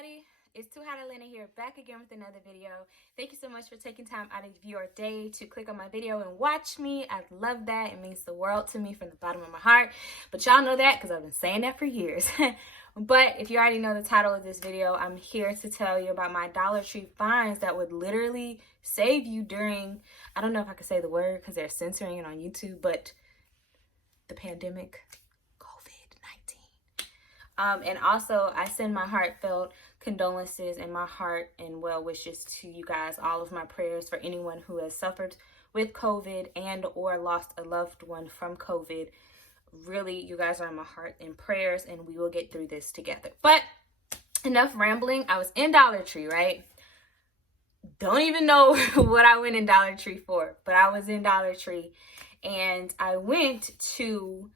everybody, it's Too Hot Atlanta here, back again with another video. Thank you so much for taking time out of your day to click on my video and watch me. I love that. It means the world to me from the bottom of my heart. But y'all know that because I've been saying that for years. But if you already know the title of this video, I'm here to tell you about my Dollar Tree finds that would literally save you during, I don't know if I can say the word because they're censoring it on YouTube, but the pandemic. And also, I send my heartfelt condolences and my heart and well wishes to you guys. All of my prayers for anyone who has suffered with COVID and or lost a loved one from COVID. Really, you guys are in my heart and prayers, and we will get through this together. But enough rambling. I was in Dollar Tree, right? Don't even know what I went in Dollar Tree for, but I was in Dollar Tree, and I went to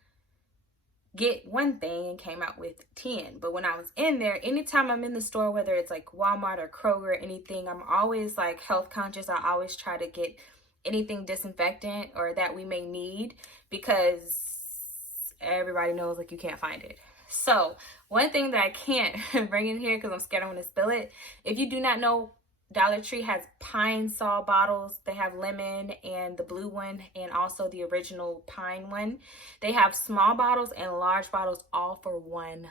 get one thing and came out with 10. But when I was in there, anytime I'm in the store, whether it's like Walmart or Kroger or anything, I'm always like health conscious. I always try to get anything disinfectant or that we may need, because everybody knows like you can't find it. So one thing that I can't bring in here because I'm scared I'm going to spill it. If you do not know, Dollar Tree has Pine-Sol bottles. They have lemon and the blue one, and also the original pine one. They have small bottles and large bottles, all for $1.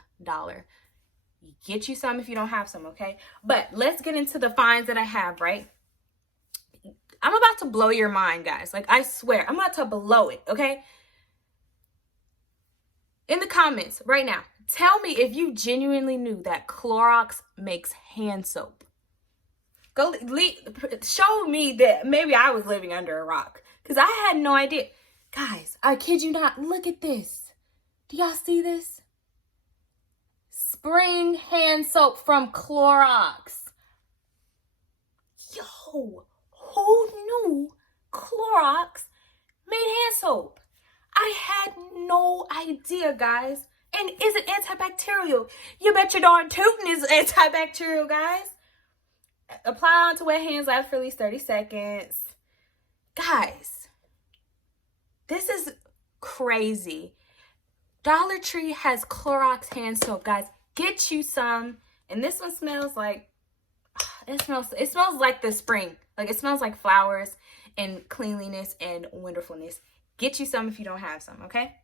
Get you some if you don't have some, okay? But let's get into the finds that I have, right? I'm about to blow your mind, guys. Like, I swear, I'm about to blow it, okay? In the comments right now, tell me if you genuinely knew that Clorox makes hand soap. Show me that maybe I was living under a rock, because I had no idea. Guys, I kid you not, look at this. Do y'all see this? Spring hand soap from Clorox. Yo, who knew Clorox made hand soap? I had no idea, guys. And is it antibacterial? You bet your darn tootin' is antibacterial, guys. Apply onto wet hands, last for at least 30 seconds. Guys, this is crazy. Dollar Tree has Clorox hand soap, guys. Get you some. And this one smells like, it smells like the spring. Like, it smells like flowers and cleanliness and wonderfulness. Get you some if you don't have some, okay?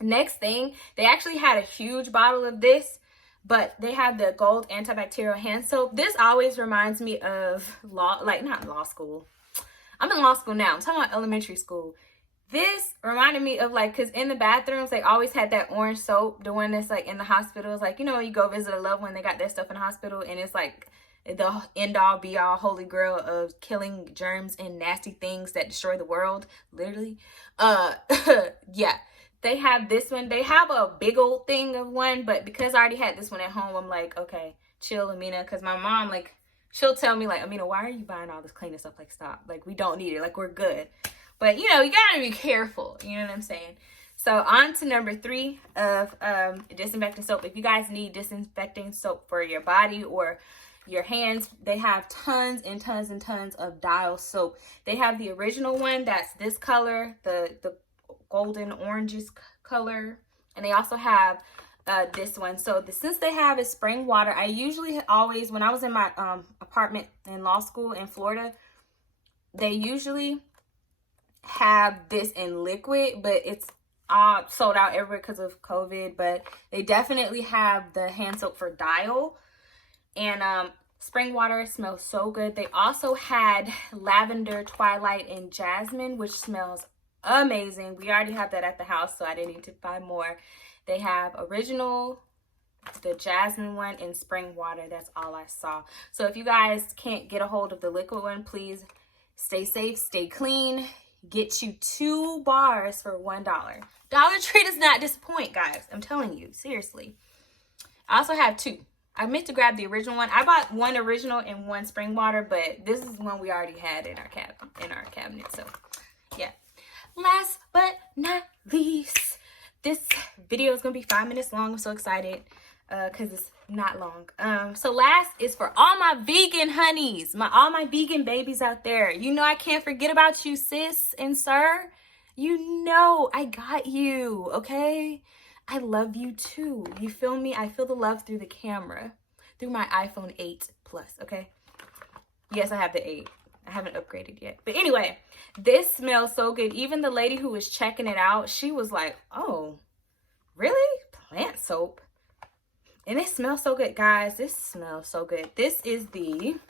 Next thing, they actually had a huge bottle of this, but they have the gold antibacterial hand soap. This always reminds me of not law school. I'm in law school now. I'm talking about elementary school. This reminded me of because in the bathrooms, they always had that orange soap. The one that's like in the hospitals. Like, you go visit a loved one, they got their stuff in the hospital, and it's like the end all be all holy grail of killing germs and nasty things that destroy the world. Literally. Yeah. They have this one. They have a big old thing of one, but because I already had this one at home, I'm like, okay, chill, Amina. Because my mom, she'll tell me, Amina, why are you buying all this cleaning stuff? Stop. We don't need it. We're good. But, you gotta be careful. You know what I'm saying? So, on to number 3 of disinfecting soap. If you guys need disinfecting soap for your body or your hands, they have tons and tons and tons of Dial soap. They have the original one that's this color, the golden oranges color, and they also have this one. So since they have is spring water, I usually always, when I was in my apartment in law school in Florida, they usually have this in liquid, but it's sold out everywhere because of COVID. But they definitely have the hand soap for Dial, and spring water smells so good. They also had lavender, twilight, and jasmine, which smells amazing. We already have that at the house, so I didn't need to buy more. They have original, the jasmine one, and spring water. That's all I saw. So if you guys can't get a hold of the liquid one, please stay safe, stay clean. Get you 2 bars for $1. Dollar Tree does not disappoint, guys. I'm telling you, seriously. I also have 2. I meant to grab the original one. I bought 1 original and 1 spring water, but this is one we already had in our cabinet. So yeah. Last but not least, this video is going to be 5 minutes long. I'm so excited because it's not long. So last is for all my vegan honeys, all my vegan babies out there. I can't forget about you, sis and sir. I got you, okay? I love you too. You feel me? I feel the love through the camera. through my iPhone 8 Plus, okay? Yes, I have the 8. I haven't upgraded yet. But anyway, this smells so good. Even the lady who was checking it out, she was like, oh, really? Plant soap? And it smells so good, guys. This smells so good. This is the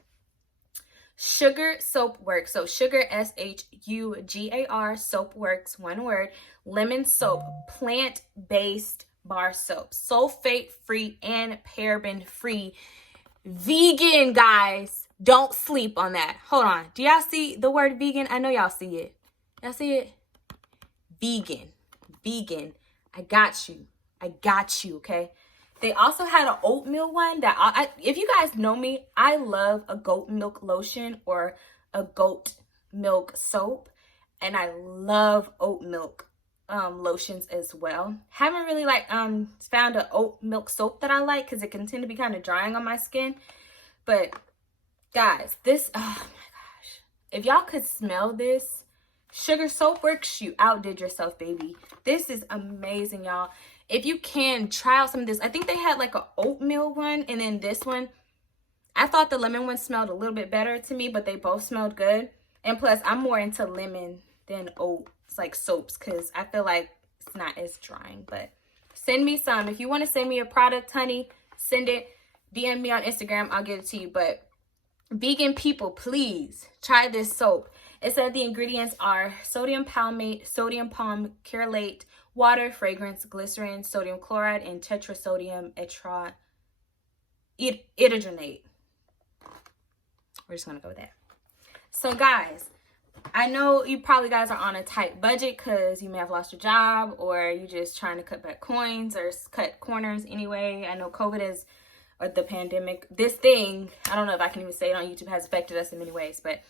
Sugar Soap Works. So Sugar, SHUGAR, Soap Works, one word. Lemon soap, plant-based bar soap. Sulfate-free and paraben-free. Vegan, guys. Don't sleep on that. Hold on. Do y'all see the word vegan? I know y'all see it. Y'all see it? Vegan. Vegan. I got you. I got you, okay? They also had an oatmeal one that if you guys know me, I love a goat milk lotion or a goat milk soap. And I love oat milk lotions as well. Haven't really found an oat milk soap that I like because it can tend to be kind of drying on my skin. But guys, this, oh my gosh. If y'all could smell this, Sugar Soap Works, you outdid yourself, baby. This is amazing, y'all. If you can, try out some of this. I think they had like an oatmeal one and then this one. I thought the lemon one smelled a little bit better to me, but they both smelled good. And plus, I'm more into lemon than oats, like soaps, because I feel like it's not as drying. But send me some. If you want to send me a product, honey, send it. DM me on Instagram. I'll give it to you. But vegan people, please try this soap. It said the ingredients are sodium palmate, sodium palmcurate, water, fragrance, glycerin, sodium chloride, and tetrasodium ethydronate. We're just going to go with that. So, guys, I know you probably guys are on a tight budget because you may have lost your job or you're just trying to cut back coins or cut corners anyway. I know COVID is, or the pandemic, this thing, I don't know if I can even say it on YouTube, has affected us in many ways, but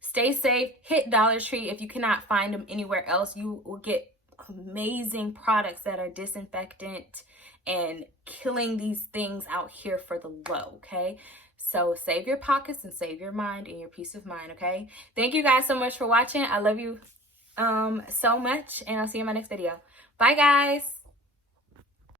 stay safe. Hit Dollar Tree. If you cannot find them anywhere else, you will get amazing products that are disinfectant and killing these things out here for the low, okay? So save your pockets and save your mind and your peace of mind, okay? Thank you guys so much for watching. I love you so much, and I'll see you in my next video. Bye, guys.